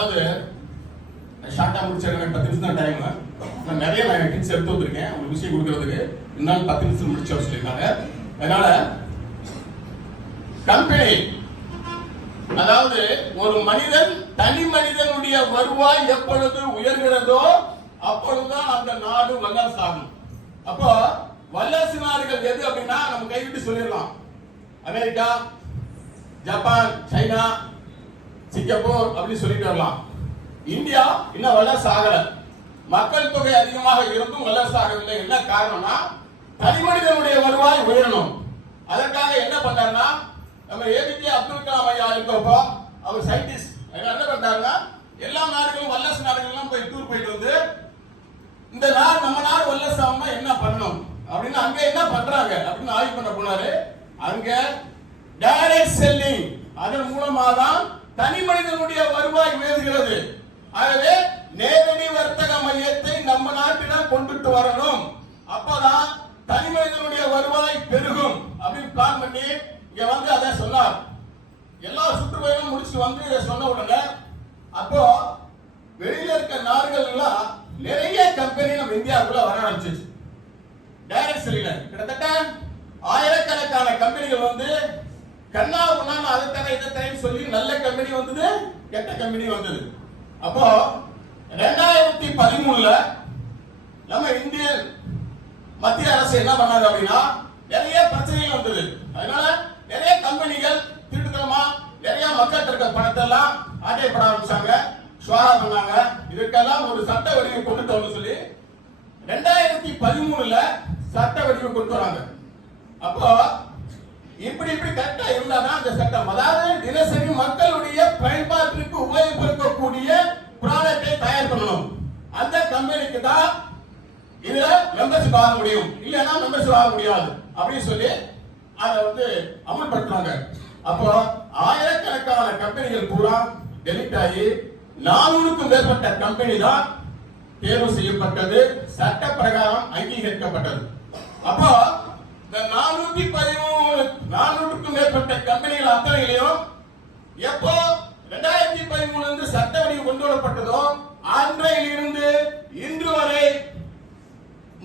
அதாவது ஷார்ட்டா முடிச்சிருக்கேன், 10 நிமிஷம் தான் டைம். நான் நிறைய டிப்ஸ் எடுத்து வந்திருக்கேன் உங்களுக்கு விஷயம் கொடுக்கறதுக்கு. இன்னும் 10 நிமிஷம் முடிச்சு வர சொல்லியிருக்காங்க. அதனால கம்பெனி, அதாவது ஒரு மனிதன், தனி மனிதனுடைய வருவாய் எப்பொழுது உயர்கிறதோ அப்பொழுதுதான் அந்த நாடு வல்லரசு ஆகும். அப்போ வல்லரசு நாடுகள் எது அப்படின்னா நம்ம கைவிட்டு சொல்லிடலாம். அமெரிக்கா, ஜப்பான், சைனா, சிங்கப்பூர் அப்படின்னு சொல்லிட்டு வரலாம். இந்தியா இன்னும் வல்லரசு ஆகல. மக்கள் தொகை அதிகமாக இருந்தும் வல்லரசு ஆகவில்லை. என்ன காரணம்னா தனி மனிதனுடைய வருவாய் உயரணும். அதற்காக என்ன பண்றாருன்னா, நம்ம ஏபிஜே அப்துல் கலாம் ஐயா இருக்கப்போ அவர் சயின்டிஸ்ட் என்ன பண்றாருன்னா, எல்லா நாடுகளும் வல்லரசு நாடுகள்லாம் போய் டூர் போயிட்டு வந்து இந்த நாடு, நம்ம நாடு வல்லரசு ஆகுமா என்ன பண்ணணும் அப்படின்னு அங்க என்ன பண்றாங்க அப்படின்னு ஆய்வு பண்ண போனாரு. அங்க டைரக்ட் செல்லிங், அதன் மூலமா தான் தனி மனிதனுடைய வருவாய் உயர்கிறது. ஆகவே நேரடி வர்த்தக மையத்தை நம்ம நாட்டில் கொண்டுட்டு வரணும். அப்பதான் தனி மனிதனுடைய வருவாய் பெருகும் அப்படின்னு பிளான் பண்ணி இங்க வந்து அதை சொன்னார். எல்லா சுற்றுப்பயணம் முடிச்சுட்டு வந்து இதை சொன்ன உடனே அப்போ வெளியில இருக்க நாடுகள் எல்லாம் நிறைய கம்பெனி நம்ம இந்தியாவுக்குள்ள வர ஆரம்பிச்சிச்சு. டைரக்ட் செல்லிங் கிட்டத்தட்ட ஆயிரக்கணக்கான கம்பெனிகள் வந்து கண்ணா உண்ணா அதை தர இதை தரேன்னு சொல்லி நல்ல கம்பெனி வந்தது, கெட்ட கம்பெனி வந்தது. அப்போ 2013ல நம்ம இந்திய மத்திய அரசு என்ன பண்ணாங்க அப்படின்னா நிறைய பிரச்சனைகள் வந்தது. அதனால நிறைய கம்பெனிகள் திருட்டுத்தனமா நிறைய மக்கள் இருக்க பணத்தை எல்லாம் ஆட்டைப்பட ஆரம்பிச்சாங்க, சுவாரா பண்ணாங்க. இதற்கெல்லாம் ஒரு சட்ட வடிவை கொண்டு வந்து சொல்லி 2013ல சட்ட வடிவை கொண்டு வராங்க. அப்போ இப்படி கரெக்டா இருந்தாதான் அந்த சட்டம், அதாவது தினசரி மக்களுடைய பயன்பாட்டிற்கு உபயோகப்படுத்தக்கூடிய ப்ராடக்டை தயார் பண்ணணும். அந்த கம்பெனிக்கு தான் இதுல மெம்பர்ஷிப் ஆக முடியும், இல்லைன்னா மெம்பர்ஷிப் ஆக முடியாது அப்படின்னு சொல்லி அதை வந்து அமல்படுத்துறாங்க. அப்போ ஆயிரக்கணக்கான கம்பெனிகள் பூரா டெலிட் ஆகி 400க்கும் மேற்பட்ட கம்பெனி தான் தேர்வு செய்யப்பட்டது, சட்ட பிரகாரம் அங்கீகரிக்கப்பட்டது. அப்போ இந்த 413க்கும் மேற்பட்ட கம்பெனிகள் அத்தனையிலையும் எப்போ 2013 சட்ட வடிவு கொண்டு வரப்பட்டதோ அன்றையிலிருந்து இன்று வரை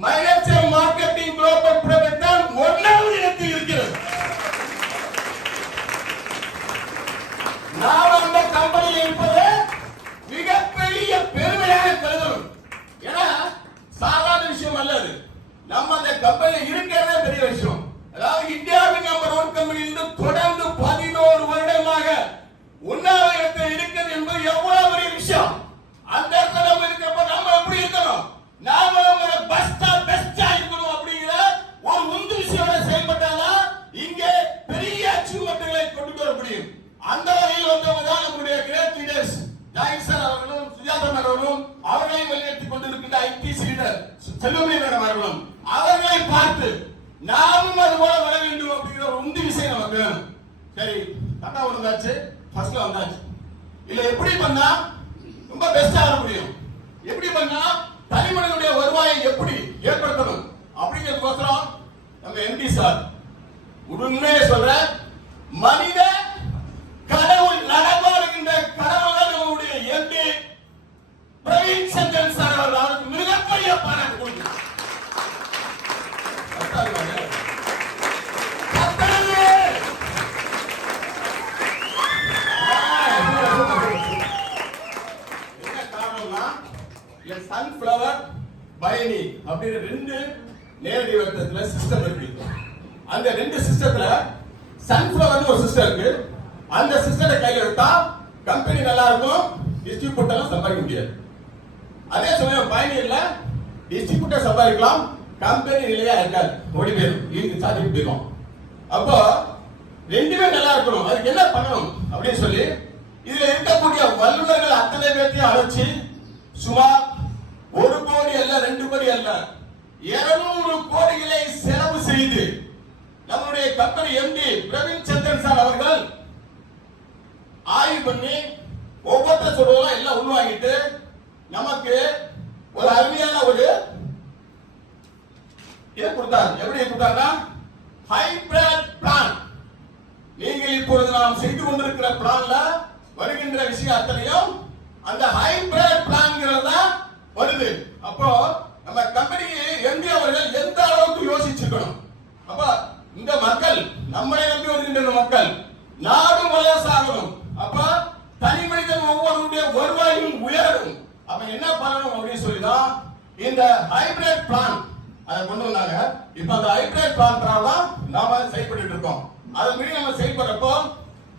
மைலேச்சர் மார்க்கெட்டிங் குளோபல் பிரைவேட் தான் 1வது இடத்தில் இருக்கிறது. நாம் அந்த கம்பெனியில் இருப்பது மிகப்பெரிய பெருமையாக கருதணும். ஏன்னா சாதாரண விஷயம் அல்ல அது. நம்ம அந்த கம்பெனியில் இருக்கிறதே பெரிய விஷயம். அதாவது இந்தியாவின் நம்பர் 1 கம்பெனியில் தொடர்ந்து 11 வருடமாக 1வது இடத்தில் இருக்கிறது என்பது எவ்வளவு பெரிய விஷயம். அந்த இடத்துல நம்ம இருக்கப்ப நம்ம எப்படி இருக்கணும், நாம பெஸ்டா இருக்கணும் அப்படிங்கிற ஒரு உந்து விஷயோட செயல்பட்டாதான் இங்கே பெரிய அச்சீவ்மெண்ட்களை கொண்டு வர முடியும். அந்த வகையில் வந்தவங்க தான் நம்முடைய கிரேட் லீடர்ஸ் ஜாயிக் சார் அவர்களும் சுஜாதா அவர்களும் அவர்களை வழிநடத்தி கொண்டிருக்கின்ற ஐடிசி லீடர் செல்வமணி மேடம் அவர்களும் அவர்களை பார்த்து நாமும் அது போல வர வேண்டும் அப்படிங்கிற ஒரு உந்து விஷயம் நமக்கு வேணும். சரி, கட்டா வந்தாச்சு, ஃபர்ஸ்ட்ல வந்தாச்சு. இல்ல எப்படி பண்ணா ரொம்ப பெஸ்டா வர முடியும், எப்படி பண்ணா தனி மனிதனுடைய வருவாயை எப்படி ஏற்படுத்தணும் அப்படிங்கிறதுக்கோசரம் நம்ம எம்டி சார் உண்மையை சொல்ற மனித கடவுள் நடமாடுகின்ற கடவுள் நம்முடைய எம்பி பிரவீன் சந்திரன் சார் அவர்களுக்கு மிகப்பெரிய பாராட்டு கொடுக்கிறார். என்ன காரணம்னா சன்ஃபிளவர் பயணி அப்படின்னு 2 நேரடி வர்த்தகத்துல சிஸ்டம் இருக்கு. அந்த 2 சிஸ்டத்துல சன்ஃபிளவர் ஒரு சிஸ்டம் இருக்கு. அந்த சிஸ்டத்தை கையில் எடுத்தா கம்பெனி நல்லா இருக்கும், டிஸ்ட்ரிபியூட்டர் சம்பாதிக்க முடியாது. அதே சமயம் பயணியர்ல டிஸ்ட்ரிபியூட்டர் சம்பாதிக்கலாம், கம்பெனி நிலையா இருக்காது, ஓடி போயிடும், இதுக்கு சாதிக்கு போயிடும். அப்போ 2மே நல்லா இருக்கணும். அதுக்கு என்ன பண்ணணும் அப்படின்னு சொல்லி இதுல இருக்கக்கூடிய வல்லுநர்கள் அத்தனை பேர்த்தையும் அழைச்சி சுமார் 1 கோடி அல்ல 2 கோடி அல்ல 200 கோடிகளை செலவு செய்து நம்முடைய கம்பெனி எம்டி பிரவீன் சந்திரன் சார் அவர்கள் ஆய்வு பண்ணி ஒவ்வொருத்த சொல்றதெல்லாம் எல்லாம் உள்வாங்கிட்டு நமக்கு ஒரு அருமையான ஒரு இதை கொடுத்தார். எப்படி கொடுத்தாங்கன்னா ஹைபிரிட் பிளான். நீங்கள் இப்பொழுது நாம் செய்து கொண்டிருக்கிற பிளான்ல வருகின்ற விஷயம் அத்தனையும் அந்த ஹைபிரிட் பிளான்ங்கிறது தான் வருது. அப்போ நம்ம கம்பெனி எம்பி அவர்கள் எந்த அளவுக்கு யோசிச்சிருக்கணும். அப்ப இந்த மக்கள் நம்மளை நம்பி வருகின்ற மக்கள் நாடு வளரணும். அப்ப தனி மனிதன் ஒவ்வொருடைய வருவாயும் உயரும். அப்ப என்ன பண்ணணும் அப்படின்னு சொல்லிதான் இந்த ஹைபிரிட் பிளான் அதை கொண்டு வந்தாங்க. இப்ப அந்த ஹைபிரிட் பிளான் தான் நாம செயல்பட்டு இருக்கோம். அதன் மீறி நம்ம செயல்படுறப்போ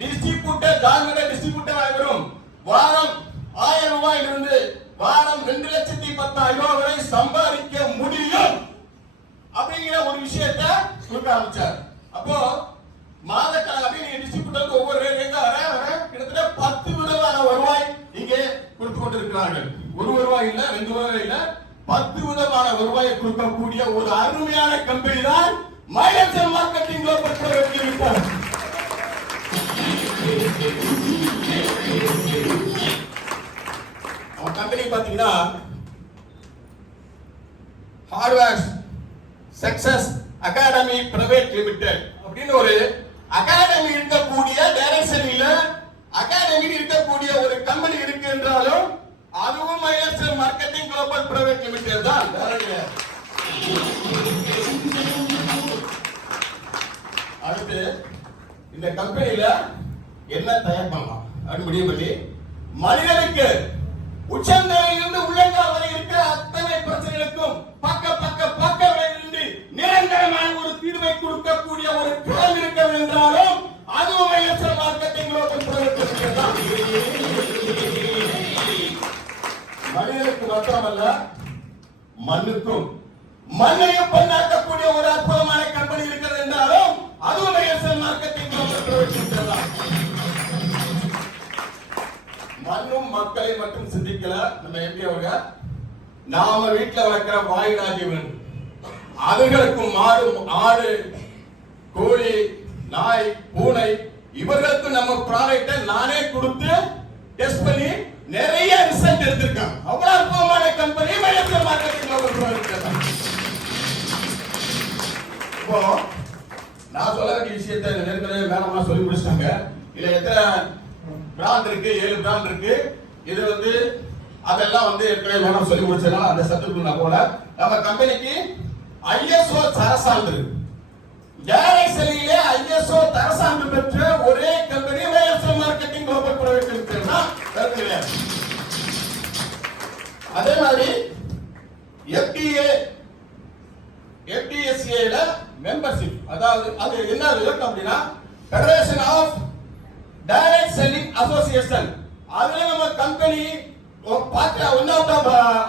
டிஸ்ட்ரிபியூட்டர் கவர்மெண்ட் டிஸ்ட்ரிபியூட்டர் ஆகிறோம். வாரம் 1000 ரூபாயிலிருந்து வாரம் 2,10,000 வரை சம்பாதிக்க முடியும் அப்படிங்கிற ஒரு விஷயத்தை கொடுக்க ஆரம்பிச்சார். அப்போ மாதக்கணக்கு நீங்க டிஸ்ட்ரிபியூட்டருக்கு ஒவ்வொரு ரேட்டா வர கிட்டத்தட்ட 10 விதமான வருவாய் இங்கே கொடுத்து கொண்டிருக்கிறார்கள். 1 வருவாய் இல்ல, 2 வருவாய் இல்ல, 10 விதமான வருவாயை கொடுக்கக்கூடிய ஒரு அருமையான கம்பெனி தான் மைலன்ஸ் மார்க்கெட்டிங் குளோபல் பிரைவேட் லிமிடெட். நம்ம கம்பெனி பாத்தீங்கன்னா hardware success academy private limited அப்படின்னு ஒரு அகாடமி இருக்கக்கூடிய டைரக்ஷன்ல அகாடமி இருக்கக்கூடிய ஒரு கம்பெனி இருக்கு என்றாலும் அதுவும் மைலன்ஸ் மார்க்கெட்டிங் குளோபல் பிரைவேட் லிமிடெட் தான். அடுத்து இந்த கம்பெனில என்ன தயார் பண்ணலாம் அப்படின்னு முடிவு பண்ணி மனிதனுக்கு உச்சந்தலையிலிருந்து உள்ளங்கால் வரை இருக்கிற அத்தனை பிரச்சனைகளுக்கும் பக்க விளைவின்றி நிரந்தரமான ஒரு தீர்வை கொடுக்கக்கூடிய ஒரு களம் இருக்க என்றாலும் அதுவும் மைலன்ஸ் மார்க்கெட்டிங் குளோபல் பிரைவேட் லிமிடெட் தான். மனிதனுக்கு மாத்திரமல்ல மண்ணுக்கும் மண்ணையும் பொன்னாக்கக்கூடிய ஒரு அற்புதமான கம்பெனி இருக்கிறது என்றாலும் அதுவும் மைலன்ஸ் மார்க்கெட்டிங் குளோபல் பிரைவேட் லிமிடெட் தான். மண்ணும் மக்களை மட்டும் சிந்திக்கல நம்ம எம்பி அவங்க. நாம வீட்டுல வளர்க்கிற வாயிலா ஜீவன் அதுகளுக்கும் ஆடு கோழி நாய் பூனை இவர்களுக்கு நம்ம ப்ராடக்ட்டை நானே கொடுத்து டெஸ்ட் பண்ணி நிறைய ரிசல்ட் எடுத்திருக்கேன். அவ்வளவு அற்புதமான கம்பெனி மைலன்ஸ் மார்க்கெட்டிங் குளோபல் பிரைவேட் லிமிடெட். இப்போ நான் சொல்ல வேண்டிய விஷயத்தை ஏற்கனவே மேடமா சொல்லி முடிச்சிட்டாங்க. இல்ல எத்தனை பிராண்ட் இருக்கு, 7 பிராண்ட் இருக்கு. இது அதெல்லாம் ஏற்கனவே மேடம் சொல்லி முடிச்சதுனால அந்த சத்துக்கு நான் போல. நம்ம கம்பெனிக்கு ISO தரசான்று டைரக்ஷன்ல ISO தரசான்று பெற்ற ஒரே கம்பெனி மைலன்ஸ் மார்க்கெட்டிங் குளோபல் பிரைவேட் லிமிடெட் தான். அதே மாதிரி FDSA ல மெம்பர்ஷிப், அதாவது அது என்ன இருக்கு அப்படின்னா federation of direct selling association. அதுல நம்ம கம்பெனி பார்க்க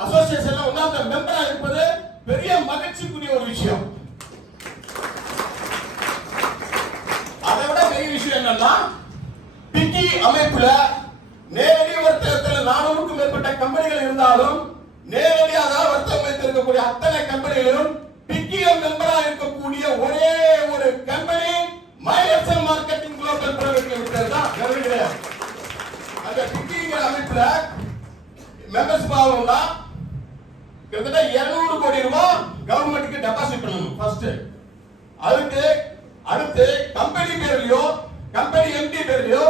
அசோசியேஷன்ல ஒன்னாவது மெம்பரா இருப்பது பெரிய மகிழ்ச்சிக்குரிய ஒரு விஷயம். அதை விட பெரிய விஷயம் என்னன்னா பிக்கி அமைப்புல நேரடி வர்த்தகத்தில் 400க்கும் மேற்பட்ட கம்பெனிகள் இருந்தாலும் நேரடியாக வர்த்தகம் வைத்திருக்கக்கூடிய அத்தனை கம்பெனிகளும் பிக்கி மெம்பரா இருக்கக்கூடிய ஒரே ஒரு கம்பெனி மைலன்ஸ் மார்க்கெட்டிங் குளோபல் பிரைவேட் லிமிடெட் தான். அந்த பிக்கிங்கிற அமைப்புல மெம்பர்ஸ் ஆகணும்னா கிட்டத்தட்ட 200 கோடி ரூபாய் கவர்மெண்ட்டுக்கு டெபாசிட் பண்ணணும் ஃபர்ஸ்ட். அதுக்கு அடுத்து கம்பெனி பேர்லயோ கம்பெனி எம்டி பேர்லயோ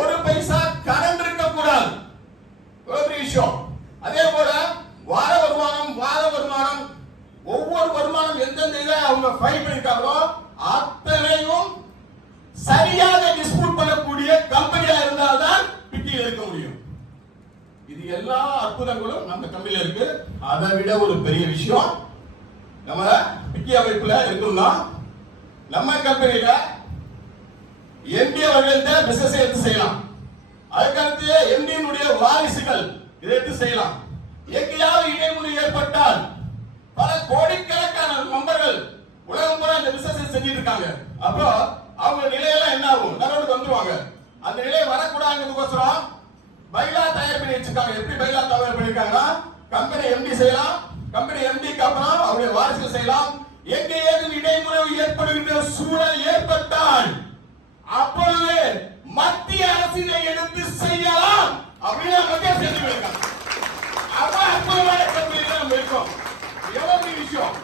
1 பைசா கடன் இருக்க கூடாது. ஒரு விஷயம். அதே போல வார வருமானம் ஒவ்வொரு வருமானம் எந்தெந்த இதை அவங்க ஃபைல் பண்ணிருக்காங்களோ அத்தனையும் சரியாக டிஸ்ட்ரிபியூட் பண்ணக்கூடிய கம்பெனியா இருந்தால்தான் பிக்கியில் இருக்க முடியும். இது எல்லா அற்புதங்களும் நம்ம கம்பெனில இருக்கு. அதை விட ஒரு பெரிய விஷயம் நம்ம பிக்கி அமைப்புல இருக்குன்னா நம்ம கம்பெனில எம்பி அவர்கள்ட்ட பிசினஸ் எடுத்து செய்யலாம். அதுக்கடுத்து எம்பியினுடைய வாரிசுகள் இதை எடுத்து செய்யலாம். எங்கேயாவது இடைமுறை ஏற்பட்டால் பல கோடிக்கணக்கான மெம்பர்கள் உலகம் பூரா இந்த பிசினஸ் செஞ்சிட்டு இருக்காங்க. அப்போ அவங்க நிலையெல்லாம் என்ன ஆகும்? நடுவுக்கு வந்துருவாங்க. அந்த நிலை வரக்கூடாதுங்கிறதுக்கோசரம் பைலா தயார் பண்ணி வச்சிருக்காங்க. எப்படி பைலா தயார் பண்ணிருக்காங்கன்னா கம்பெனி எம்டி செய்யலாம், கம்பெனி எம்டிக்கு அப்புறம் அவருடைய வாரிசுகள் செய்யலாம். எங்கே ஏதும் இடைமுறை ஏற்படுகின்ற சூழல் ஏற்பட்டால் அப்பொழுது மத்திய அரசினை எடுத்து செய்யலாம் அப்படின்னு மத்திய அரசு சொல்லியிருக்காங்க. அவ்வளவு அற்புதமான கம்பெனில நம்ம இருக்கோம். எவ்வளவு விஷயம்.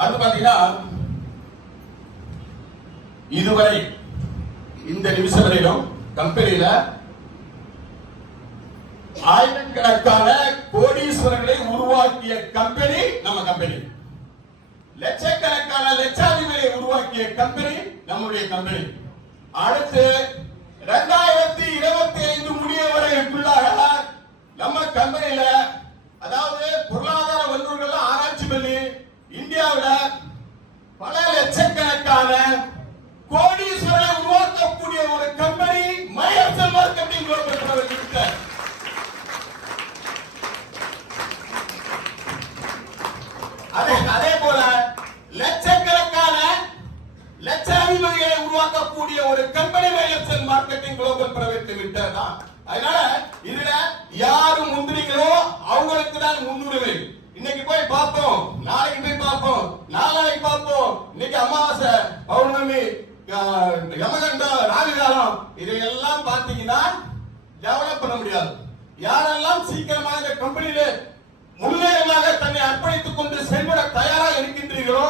அடுத்து பாத்தீங்கன்னா இதுவரை இந்த நிமிஷம் வரையிலும் கம்பெனியில ஆயிரக்கணக்கான கோடீஸ்வரர்களை உருவாக்கிய கம்பெனி நம்ம கம்பெனி. லட்சக்கணக்கான லட்சாதிபதிகளை உருவாக்கிய கம்பெனி நம்முடைய கம்பெனி. அடுத்து 2025 முடிய வரைக்குள்ளாக நம்ம கம்பெனியில, அதாவது பொருளாதார வல்லுநர்கள் ஆராய்ச்சி பண்ணி இந்தியாவில் பல லட்சக்கணக்கான கோடீஸ்வரர்களை உருவாக்கக்கூடிய ஒரு கம்பெனி மையர்சன் மார்க்கெட்டிங் குளோபல் பிரைவேட் லிமிடெட். அதே போல லட்சக்கணக்கான லட்சாதிபதிகளை உருவாக்கக்கூடிய ஒரு கம்பெனி மையர்சன் மார்க்கெட்டிங் குளோபல் பிரைவேட் லிமிடெட் தான். அதனால இதுல யாரு முந்திரிங்களோ அவங்களுக்கு தான் முன்னுரிமை. இன்னைக்கு போய் பார்ப்போம், நாளைக்கு போய் பார்ப்போம், நாளைக்கு பார்ப்போம், இன்னைக்கு அமாவாசை, பௌர்ணமி, யமகண்டம், ராகுகாலம், இதையெல்லாம் பார்த்தீங்கன்னா டெவலப் பண்ண முடியாது. யாரெல்லாம் சீக்கிரமாக இந்த கம்பெனியில முன்னேறமாக தன்னை அர்ப்பணித்துக் கொண்டு செயல்பட தயாராக இருக்கின்றீர்களோ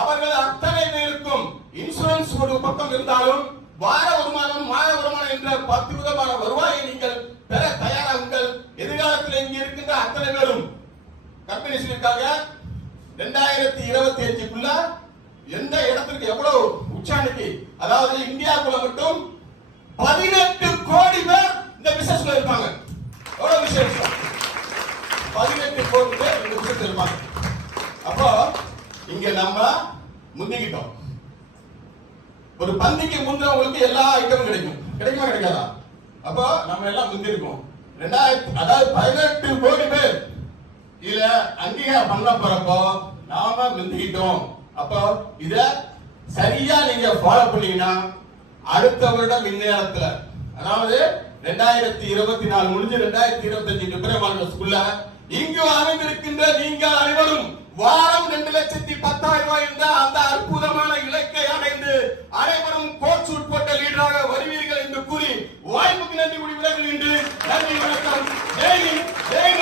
அவர்கள் அத்தனை பேருக்கும் இன்சூரன்ஸ் ஒரு பக்கம் இருந்தாலும் வார வருமானம், மாத வருமானம் என்ற 10 விதமான வருவாயை நீங்கள் பெற தயாராகுங்கள். எதிர்காலத்தில் இங்க இருக்கின்ற அத்தனை பேரும் கம்பெனி சொல்லியிருக்காங்க 2025க்குள்ள எந்த இடத்துக்கு எவ்வளவு உச்சாணிக்கு, அதாவது இந்தியாவுக்குள்ள மட்டும் 18 கோடி பேர் இந்த பிசினஸ்ல இருப்பாங்க. எவ்வளவு விஷயம், 18 கோடி பேர் இந்த பிசினஸ் இருப்பாங்க. அப்போ இங்க நம்ம முந்திக்கிட்டோம். ஒரு பந்திக்கு முந்தினவங்களுக்கு எல்லா ஐட்டமும் கிடைக்கும், கிடைக்குமா கிடைக்காதா? அப்போ நம்ம எல்லாம் முந்திருக்கோம். 18 கோடி பேர் இதுல அங்கீகாரம் பண்ண போறப்போ நாம முந்திக்கிட்டோம். அப்போ இத சரியா நீங்க ஃபாலோ பண்ணீங்கன்னா அடுத்த வருடம் இந்நேரத்துல, அதாவது 2024 முடிஞ்சு 2025 பிப்ரவரி மாதத்துக்குள்ள இங்கு அமைந்திருக்கின்ற நீங்கள் அனைவரும் வாரம் 2,10,000 ரூபாய் என்ற அந்த அற்புதமான இலக்கை அடைந்து அனைவரும் கோட் சூட் போட்ட லீடராக வருவீர்கள் என்று கூறி வாய்ப்புக்கு நன்றி கூறி விடைபெறுகின்றேன். நன்றி, வணக்கம். ஜெய் ஹிந்த், ஜெய்